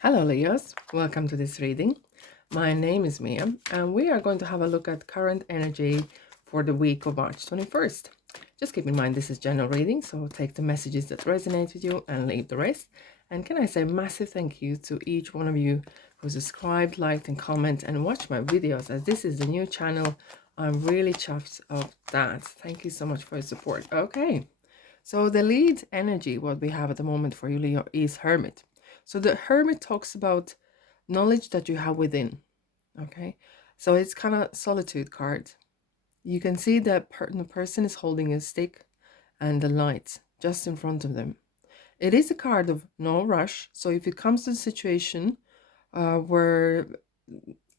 Hello Leos, welcome to this reading. My name is Mia and we are going to have a look at current energy for the week of March 21st. Just keep in mind this is general reading, so take the messages that resonate with you and leave the rest. And can I say massive thank you to each one of you who subscribed, liked and comment and watched my videos, as this is the new channel. I'm really chuffed of that. Thank you so much for your support. Okay, so the lead energy, what we have at the moment for you, Leo, is Hermit. So the Hermit talks about knowledge that you have within. Okay, so it's kind of solitude card. You can see that the person is holding a stick and the light just in front of them. It is a card of no rush. So if it comes to the situation where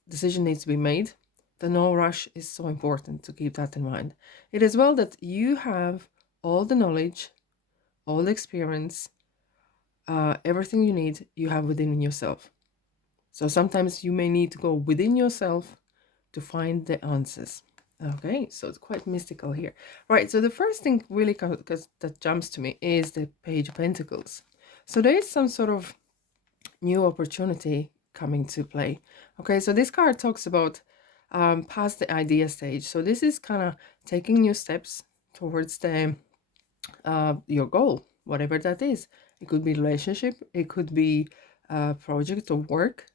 decision needs to be made, the no rush is so important to keep that in mind. It is well that you have all the knowledge, all the experience, everything you need, you have within yourself. So sometimes you may need to go within yourself to find the answers. Okay, so it's quite mystical here. Right, so the first thing really that jumps to me is the Page of Pentacles. So there is some sort of new opportunity coming to play. Okay, so this card talks about past the idea stage. So this is kind of taking new steps towards the your goal, whatever that is. It could be relationship, it could be a project or work.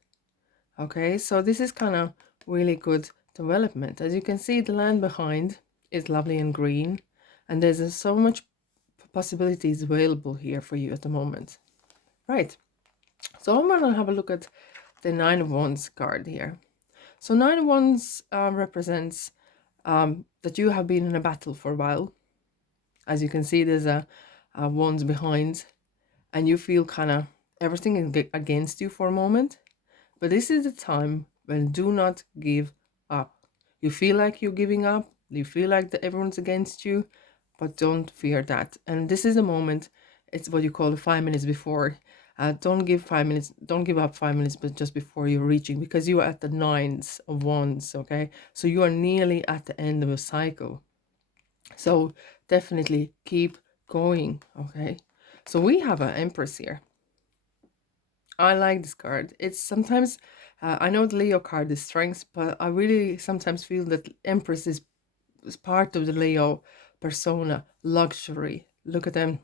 Okay, so this is kind of really good development. As you can see, the land behind is lovely and green, and there's so much possibilities available here for you at the moment. Right, so I'm gonna have a look at the Nine of Wands card here. So Nine of Wands represents that you have been in a battle for a while. As you can see, there's a wands behind, and you feel kind of everything is against you for a moment. But this is the time when do not give up. You feel like you're giving up, you feel like that everyone's against you, but don't fear that. And this is a moment, it's what you call the 5 minutes before. Don't give 5 minutes, don't give up 5 minutes, but just before you're reaching, because you are at the nines of wands, okay? So you are nearly at the end of a cycle. So definitely keep going, okay? So we have an Empress here. I like this card. It's sometimes, I know the Leo card is strength, but I really sometimes feel that Empress is part of the Leo persona, luxury. Look at them,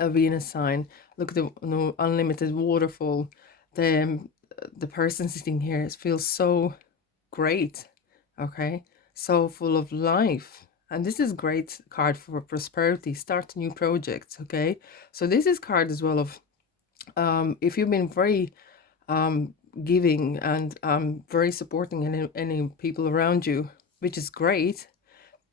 a Venus sign. Look at the unlimited waterfall. The person sitting here feels so great, okay? So full of life. And this is great card for prosperity, start new projects, okay? So this is card as well of if you've been very giving and very supporting any people around you, which is great.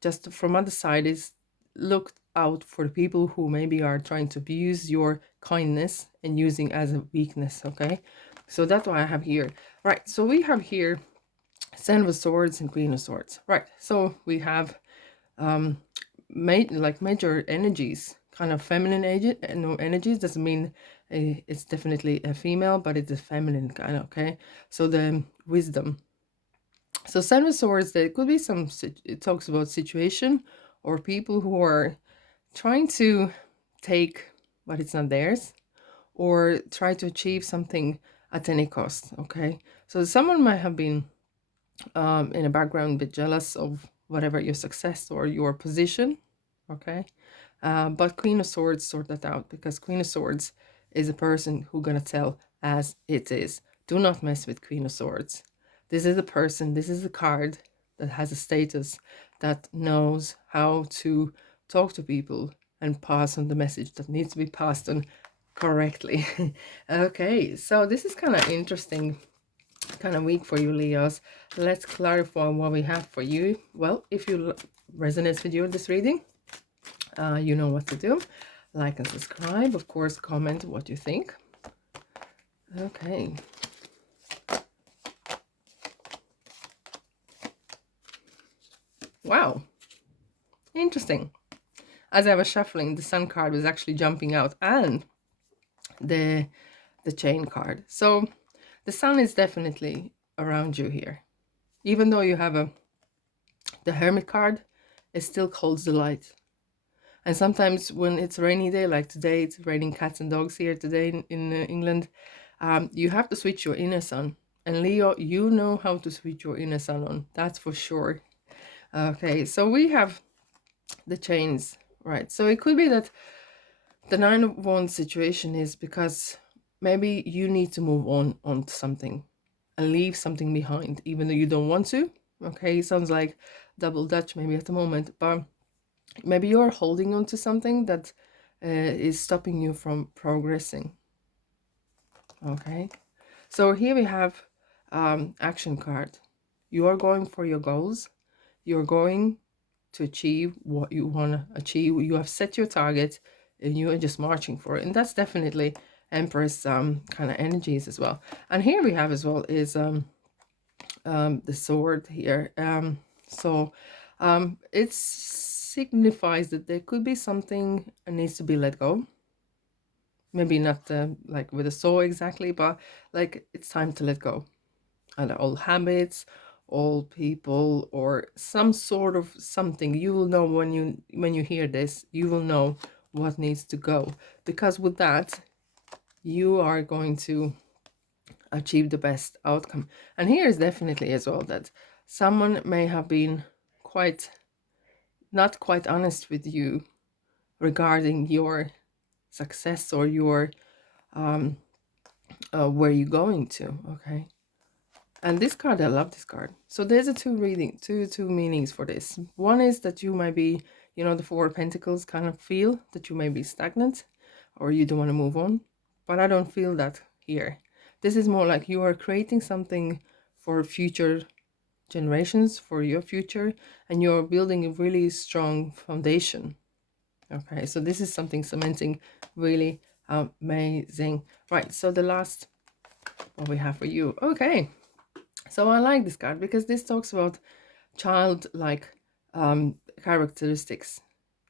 Just from other side is look out for the people who maybe are trying to abuse your kindness and using as a weakness. Okay, so that's what I have here. Right, so we have here Seven of Swords and Queen of Swords. Right, so we have major energies, kind of feminine energies. Doesn't mean it's definitely a female, but it's a feminine kind of, okay? So the wisdom. So Seven of Swords, there could be some, it talks about situation or people who are trying to take what it's not theirs or try to achieve something at any cost, okay? So someone might have been in a background a bit jealous of whatever your success or your position, okay? But Queen of Swords sort that out, because Queen of Swords is a person who gonna tell as it is. Do not mess with Queen of Swords. This is a person, this is a card that has a status, that knows how to talk to people and pass on the message that needs to be passed on correctly. Okay, so this is kind of interesting kind of week for you, Leos. Let's clarify what we have for you. Well, if you resonates with you this reading, you know what to do. Like and subscribe. Of course, comment what you think. Okay. Wow. Interesting. As I was shuffling, the Sun card was actually jumping out, and the Chain card. So the Sun is definitely around you here. Even though you have the Hermit card, it still holds the light. And sometimes when it's a rainy day, like today, it's raining cats and dogs here today in England. You have to switch your inner sun. And Leo, you know how to switch your inner sun on. That's for sure. Okay, so we have the chains, right? So it could be that the 9 of Wands situation is because maybe you need to move on to something and leave something behind, even though you don't want to. Okay, sounds like double Dutch maybe at the moment, but maybe you're holding on to something that is stopping you from progressing. Okay, so here we have action card. You are going for your goals. You're going to achieve what you want to achieve. You have set your target and you are just marching for it. And that's definitely Empress kind of energies as well. And here we have as well is the sword here. So it signifies that there could be something that needs to be let go. Maybe not like with a saw exactly, but like it's time to let go. And old habits, old people, or some sort of something. You will know when you hear this, you will know what needs to go. Because with that, you are going to achieve the best outcome. And here is definitely as well that someone may have been not quite honest with you regarding your success or your where you're going to. Okay, and this card, I love this card. So there's a two meanings for this. One is that you might be, the Four of Pentacles kind of feel that you may be stagnant or you don't want to move on, but I don't feel that here. This is more like you are creating something for future generations, for your future, and you're building a really strong foundation. Okay, so this is something cementing, really amazing. Right, so the last what we have for you. Okay, so I like this card because this talks about childlike characteristics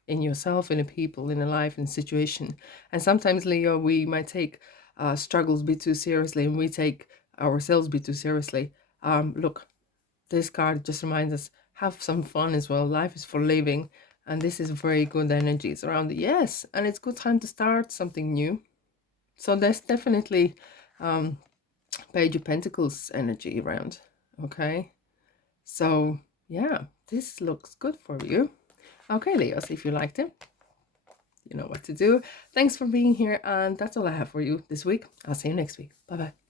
in yourself, in a people, in a life, in a situation. And sometimes, Leo, we might take struggles be too seriously, and we take ourselves be too seriously. Look, this card just reminds us, have some fun as well. Life is for living, and this is very good energies around it. Yes, and it's good time to start something new. So there's definitely Page of Pentacles energy around. Okay, so yeah, this looks good for you. Okay, Leos, if you liked it, you know what to do. Thanks for being here, and that's all I have for you this week. I'll see you next week. Bye bye.